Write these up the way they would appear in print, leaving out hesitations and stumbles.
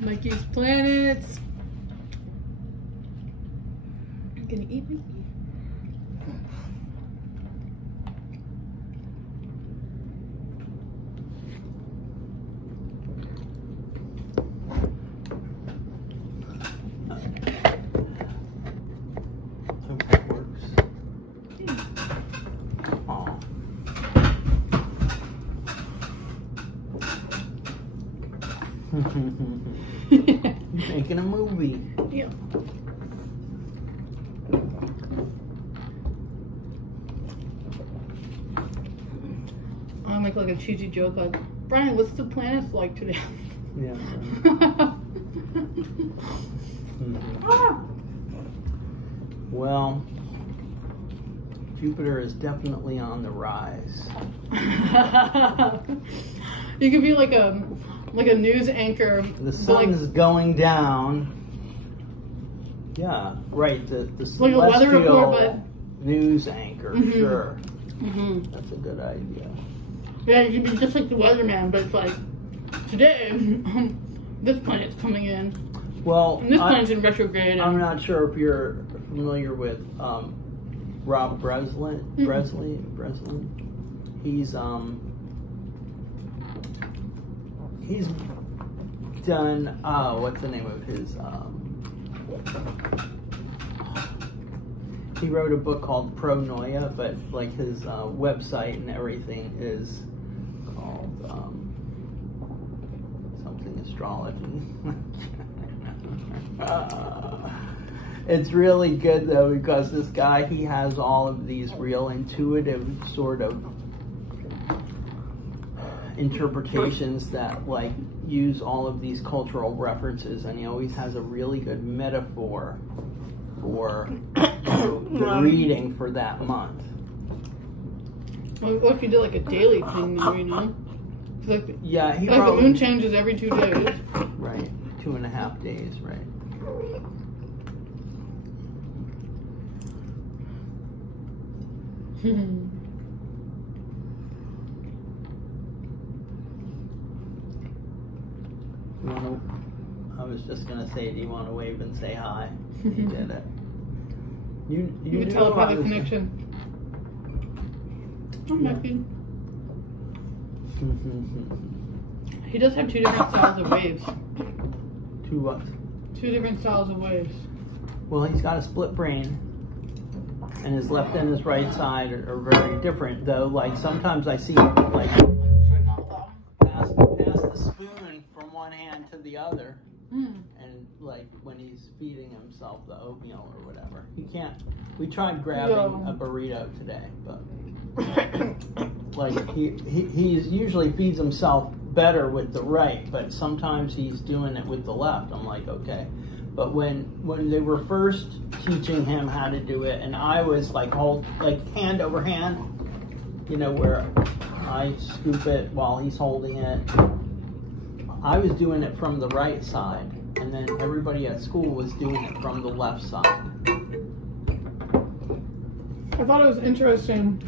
Mikey's Planets. Can you eat me? Hope that works. Oh. Making a movie. Yeah. I make like a cheesy joke like, Brian, what's the planets like today? Yeah. Ah! Well, Jupiter is definitely on the rise. You could be like a news anchor. The sun is going down. Yeah, right. The like a weather report, but news anchor. Mhm. Sure, Mhm. that's a good idea. Yeah, you could be just like the weatherman, but it's like today this planet's coming in. Well, And this planet's in retrograde. I'm not sure if you're familiar with Rob Breslin. Breslin. He's done what's the name of his he wrote a book called Pronoia, but like his website and everything is called something astrology. It's really good though, because this guy, he has all of these real intuitive sort of interpretations that like use all of these cultural references, and he always has a really good metaphor for the reading for that month. Well, what if you did like a daily thing now, you know? Like, Yeah, he like probably, the moon changes every 2 days. right, 2.5 days, right. I was just gonna say, do you want to wave and say hi? You did it. You You can knew tell I by the was- connection. I'm happy. He does have 2 different styles of waves. Two what? 2 different styles of waves. Well, he's got a split brain, and his left and his right side are very different. Though, like sometimes I see like pass the spoon from one hand to the other, and like when he's feeding himself the oatmeal or whatever, he can't. We tried grabbing a burrito today, but like he usually feeds himself better with the right, but sometimes he's doing it with the left. I'm like, okay. But when they were first teaching him how to do it, and I was like hand over hand, you know, where I scoop it while he's holding it, I was doing it from the right side, and then everybody at school was doing it from the left side. I thought it was interesting.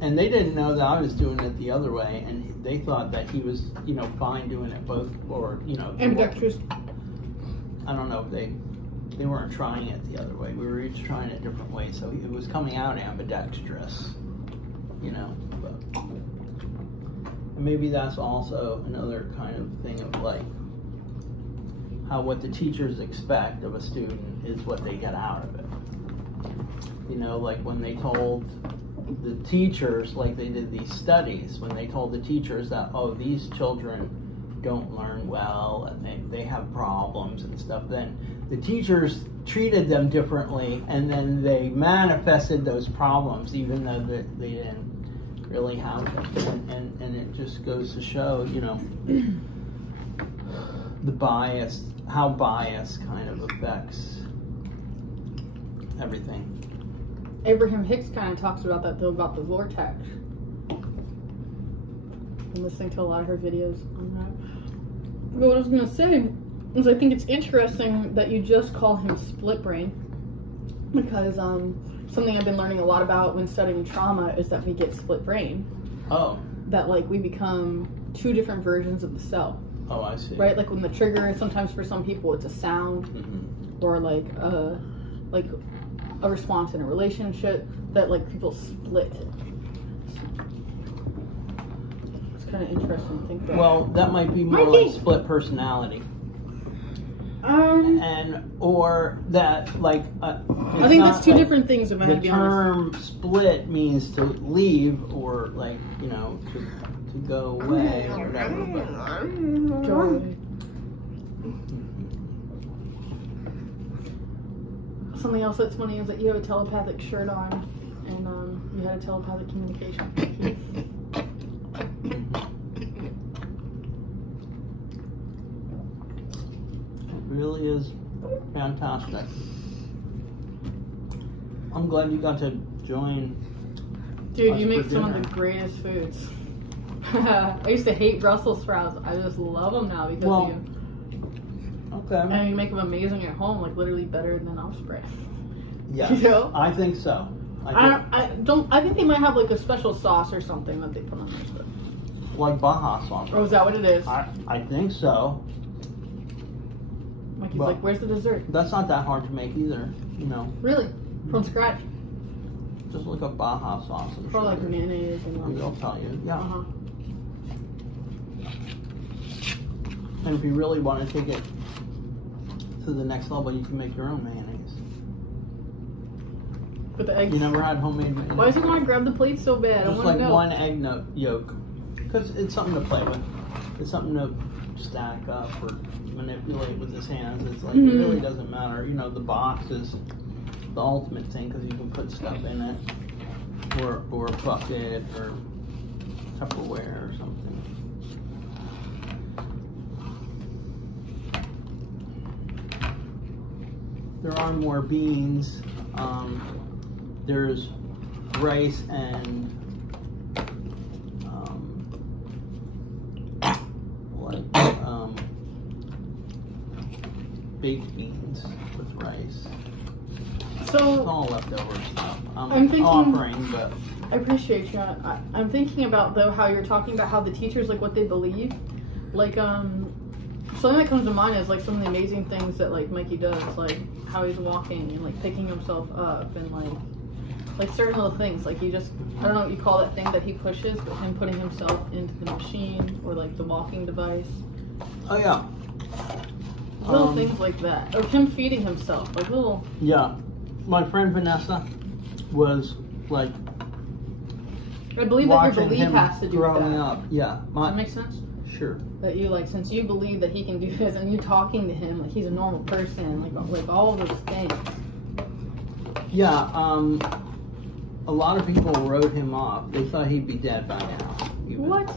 And they didn't know that I was doing it the other way, and they thought that he was, you know, fine doing it both, or, you know. Ambidextrous. I don't know if they weren't trying it the other way. We were each trying it different ways, so it was coming out ambidextrous, you know. But and maybe that's also another kind of thing of like how what the teachers expect of a student is what they get out of it. You know, like when they told the teachers, like they did these studies, when they told the teachers that, oh, these children don't learn well and they have problems and stuff, then the teachers treated them differently, and then they manifested those problems even though they didn't really have them. And it just goes to show, you know, the bias, how bias kind of affects everything. Abraham Hicks kind of talks about that though, about the vortex. I'm listening to a lot of her videos on that. But what I was going to say is I think it's interesting that you just call him split brain, because something I've been learning a lot about when studying trauma is that we get split brain. Oh. That like we become 2 different versions of the self. Oh, I see. Right, like when the trigger, sometimes for some people it's a sound, or like a response in a relationship that like people split. It's kind of interesting to think that. Well, that might be more like split personality. Or that like I think that's two different things. If I had to be honest. The term "split" means to leave, or like to go away or whatever. But Go away. Something else that's funny is that you have a telepathic shirt on, and you had a telepathic communication. It really is fantastic. I'm glad you got to join. Dude, you make some of the greatest foods. I used to hate Brussels sprouts. I just love them now because of you. Okay. And you make them amazing at home, like literally better than Osprey. Yeah. You know? I think so. I think they might have like a special sauce or something that they put on their stuff. Like Baja sauce. Oh, is that what it is? I think so. Mikey's like, where's the dessert? That's not that hard to make either, Really? From scratch? Just look up Baja sauce. Or like mayonnaise and They'll tell you. Yeah. Uh-huh. And if you really want to take it to the next level, you can make your own mayonnaise. With the eggs? You never had homemade mayonnaise? Why does he want to grab the plate so bad? Just like one egg yolk. Because it's something to play with. It's something to stack up or manipulate with his hands. It's like, it really doesn't matter. The box is the ultimate thing because you can put stuff in it. Or a bucket or Tupperware or something. There are more beans. There's rice and baked beans with rice. So it's all leftover stuff. I'm thinking, offering, but I appreciate you. I'm thinking about though how you're talking about how the teachers like what they believe, like something that comes to mind is like some of the amazing things that like Mikey does, like how he's walking and like picking himself up and like certain little things. Like he just, I don't know what you call that thing that he pushes, but him putting himself into the machine or like the walking device. Oh yeah. Little things like that. Or him feeding himself, like little. Yeah. My friend Vanessa was like, I believe that your belief has to do with growing that. up. Yeah. Does that make sense? Sure. That you like, since you believe that he can do this, and you talking to him like he's a normal person, like all those things. Yeah. A lot of people wrote him off. They thought he'd be dead by now. Even. What?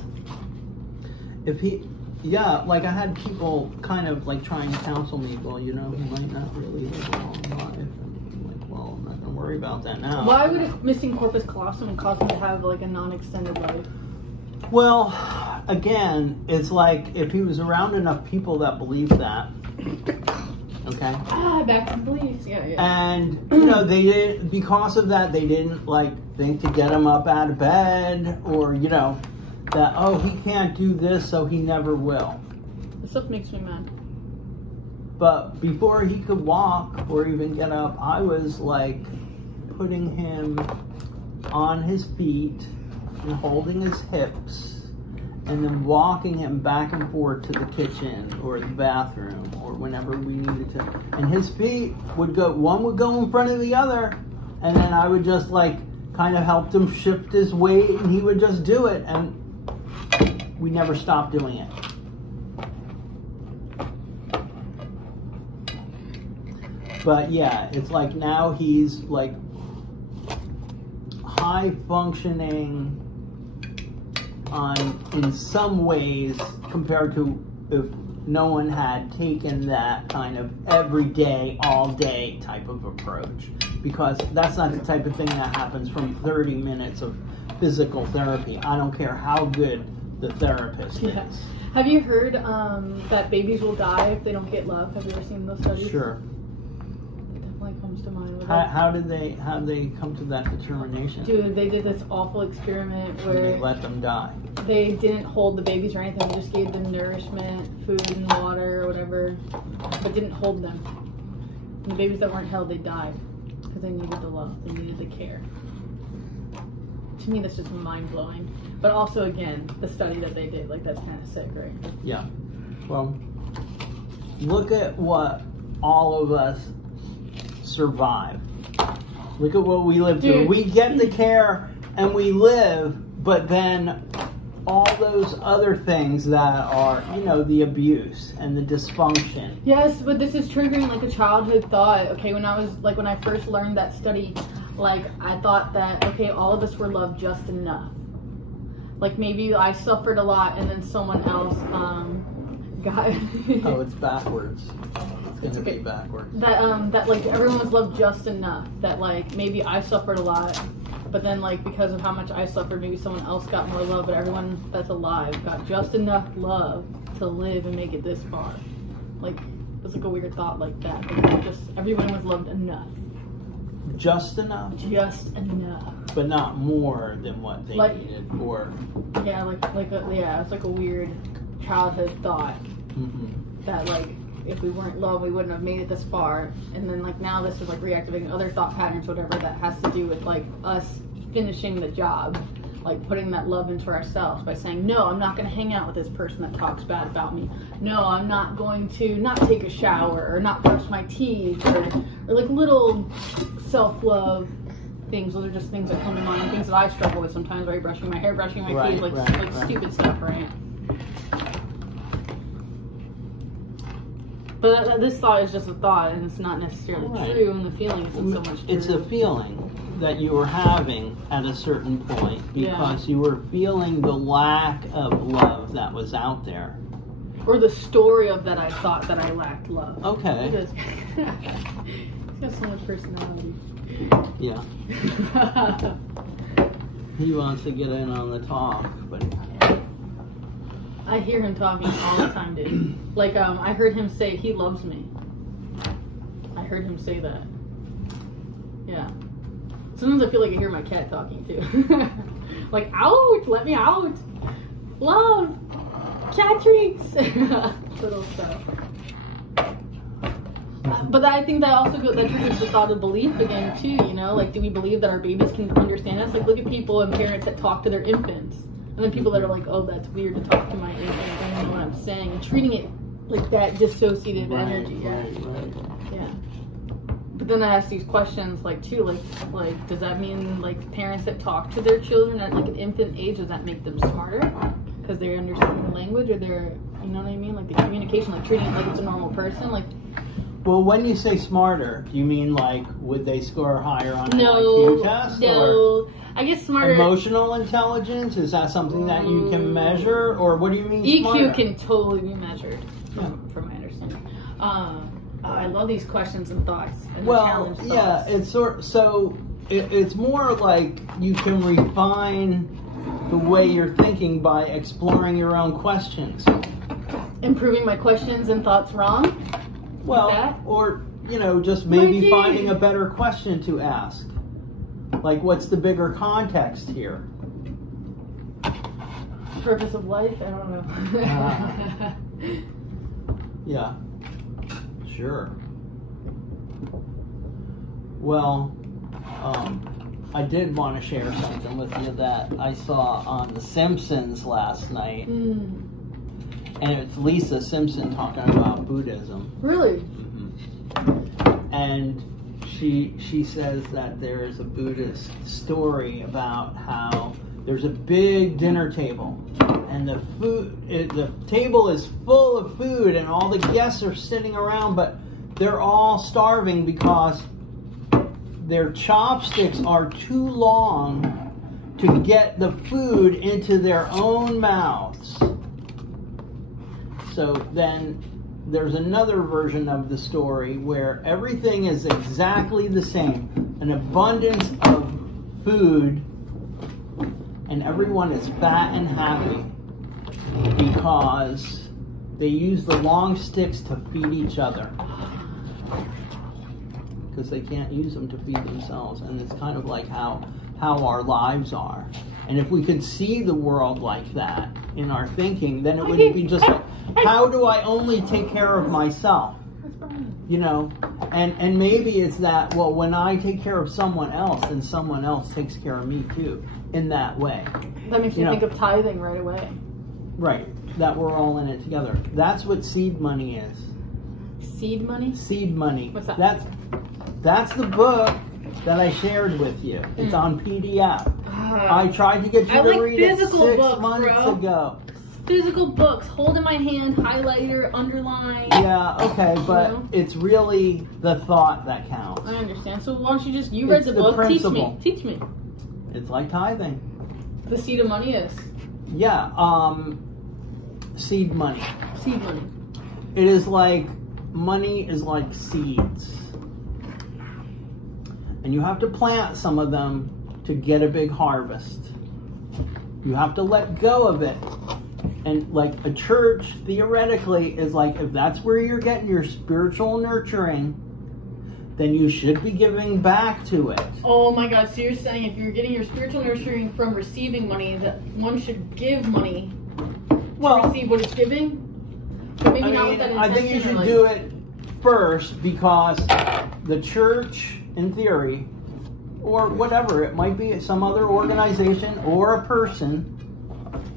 Yeah, like I had people kind of like trying to counsel me. Well, he might not really live a long life. And I'm like, well, I'm not gonna worry about that now. Why would a missing corpus callosum cause him to have like a non-extended life? Well, again, it's like if he was around enough people that believed that. Okay. Back to beliefs. Yeah. And they didn't, because of that, they didn't like think to get him up out of bed, or that he can't do this, so he never will. This stuff makes me mad. But before he could walk or even get up, I was like putting him on his feet and holding his hips and then walking him back and forth to the kitchen or the bathroom or whenever we needed to. And his feet would go, one would go in front of the other, and then I would just like kind of help him shift his weight, and he would just do it, and we never stopped doing it. But yeah, it's like now he's like high functioning in some ways compared to if no one had taken that kind of everyday, all day type of approach. Because that's not the type of thing that happens from 30 minutes of physical therapy. I don't care how good the therapist is. Have you heard that babies will die if they don't get love? Have you ever seen those studies? Sure. It definitely comes to mind. How did they come to that determination? Dude, they did this awful experiment where they let them die. they didn't hold the babies or anything. They just gave them nourishment, food and water or whatever, but didn't hold them. And the babies that weren't held, they died because they needed the love, they needed the care. To me, that's just mind-blowing. But also, again, the study that they did, like, that's kind of sick, right? Yeah. Well, look at what all of us survive. Look at what we live through. Dude. We get the care and we live, but then all those other things that are, you know, the abuse and the dysfunction. Yes, but this is triggering like a childhood thought. Okay, when I first learned that study, like I thought that, okay, all of us were loved just enough. Like maybe I suffered a lot and then someone else got Oh, it's backwards. It's gonna be backwards. that like everyone was loved just enough. That like maybe I suffered a lot, but then like because of how much I suffered, maybe someone else got more love, but everyone that's alive got just enough love to live and make it this far. Like it's like a weird thought like that. Like, just everyone was loved enough. Just enough? Just enough. But not more than what they Like- needed or... Yeah, it's like a weird childhood thought that like if we weren't loved, we wouldn't have made it this far. And then like now this is like reactivating other thought patterns, whatever that has to do with like us finishing the job, like putting that love into ourselves by saying, no, I'm not going to hang out with this person that talks bad about me. No, I'm not going to not take a shower or not brush my teeth or like little self-love things. Those are just things that come to mind, things that I struggle with sometimes, right? Brushing my hair, brushing my teeth, like stupid stuff, right? But this thought is just a thought, and it's not necessarily true, and the feeling isn't so much true. It's a feeling that you were having at a certain point because you were feeling the lack of love that was out there. Or the story of that I thought that I lacked love. Okay. He's got so much personality. Yeah. He wants to get in on the talk, but... I hear him talking all the time, dude. Like, I heard him say he loves me. I heard him say that. Yeah. Sometimes I feel like I hear my cat talking, too. Like, out! Let me out! Love! Cat treats! Little stuff. But I think that also that triggers the thought of belief again, too, you know? Like, do we believe that our babies can understand us? Like, look at people and parents that talk to their infants. And then people that are like, oh, that's weird to talk to my infant, I don't know what I'm saying. And treating it like that dissociative energy. Right. Yeah. But then I ask these questions, like, too, like, does that mean, like, parents that talk to their children at, like, an infant age, does that make them smarter? Because they're understanding the language, or they're, you know what I mean? Like, the communication, like, treating it like it's a normal person, like... Well, when you say smarter, do you mean, like, would they score higher on an No, IQ test? no. Or I guess smarter... emotional intelligence? Is that something that you can measure? Or what do you mean smarter? EQ can totally be measured, from my understanding. I love these questions and thoughts and challenge thoughts. Yeah, it's it's more like you can refine the way you're thinking by exploring your own questions. Improving my questions and thoughts wrong? Well, like or, you know, just maybe Mikey. finding a better question to ask. Like, what's the bigger context here? Purpose of life? I don't know. Yeah, sure. Well, I did want to share something with you that I saw on The Simpsons last night. And it's Lisa Simpson talking about Buddhism. Really? And she says that there is a Buddhist story about how there's a big dinner table and the table is full of food and all the guests are sitting around, but they're all starving because their chopsticks are too long to get the food into their own mouths. So then there's another version of the story where everything is exactly the same. An abundance of food, and everyone is fat and happy because they use the long sticks to feed each other. Because they can't use them to feed themselves. And it's kind of like how our lives are. And if we could see the world like that in our thinking, then it would be just like, how do I only take care of myself? You know, and maybe it's that, well, when I take care of someone else, then someone else takes care of me too, in that way. That makes me think of tithing right away. Right, that we're all in it together. That's what seed money is. Seed money? Seed money. What's that? That's the book that I shared with you. It's on PDF. I tried to get you to read it 6 months ago. Physical books, hold in my hand, highlighter, underline. Yeah, okay, but it's really the thought that counts. I understand. So why don't you just, you read the book, principle. Teach me. It's like tithing. The seed of money is? Yeah, seed money. Seed money. It is like, money is like seeds. And you have to plant some of them to get a big harvest. You have to let go of it. And like a church, theoretically, is like, if that's where you're getting your spiritual nurturing, then you should be giving back to it. Oh my God, so you're saying if you're getting your spiritual nurturing from receiving money, that one should give money to receive what it's giving? But maybe not with that intention. I think you should do it first, because the church, in theory, or whatever, it might be some other organization or a person.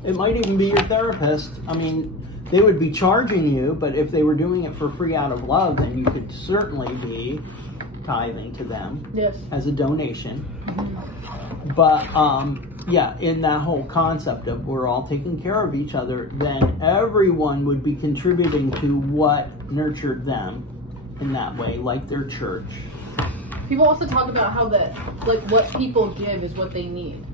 It might even be your therapist. I mean, they would be charging you, but if they were doing it for free out of love, then you could certainly be tithing to them as a donation. Mm-hmm. But yeah, in that whole concept of we're all taking care of each other, then everyone would be contributing to what nurtured them in that way, like their church. People also talk about how that, like, what people give is what they need.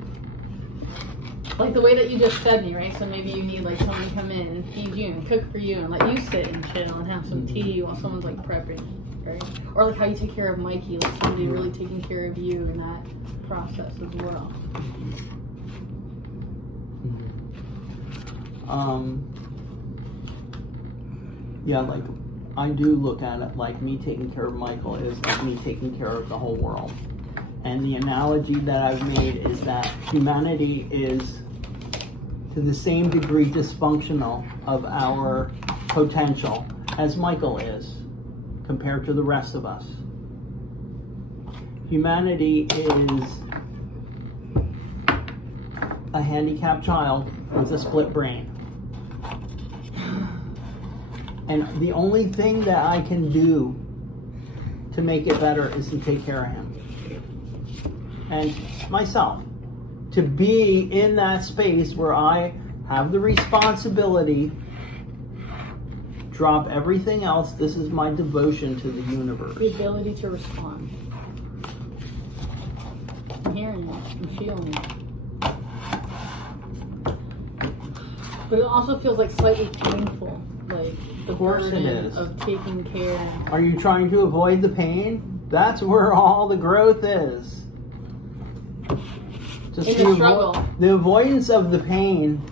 Like the way that you just fed me, right? So maybe you need like someone to come in and feed you and cook for you and let you sit and chill and have some tea while someone's like prepping, right? Or like how you take care of Mikey, like somebody really taking care of you in that process as well. Yeah, like I do look at it like me taking care of Michael is like me taking care of the whole world. And the analogy that I've made is that humanity is to the same degree dysfunctional of our potential as Michael is compared to the rest of us. Humanity is a handicapped child with a split brain. And the only thing that I can do to make it better is to take care of him. And myself, to be in that space where I have the responsibility, drop everything else, this is my devotion to the universe. The ability to respond. I'm hearing it, I'm feeling it. But it also feels like slightly painful, like the burden of taking care. Are you trying to avoid the pain? That's where all the growth is. Just in the struggle. The avoidance of the pain,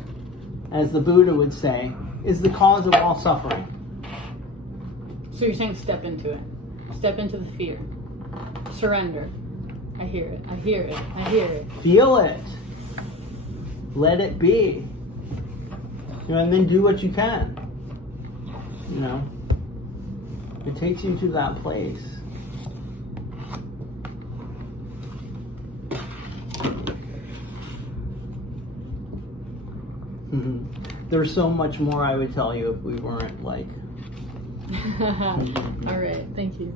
as the Buddha would say, is the cause of all suffering. So you're saying step into it. Step into the fear. Surrender. I hear it. I hear it. I hear it. Feel it. Let it be. You know, and then do what you can. You know, it takes you to that place. There's so much more I would tell you if we weren't like... All right, thank you.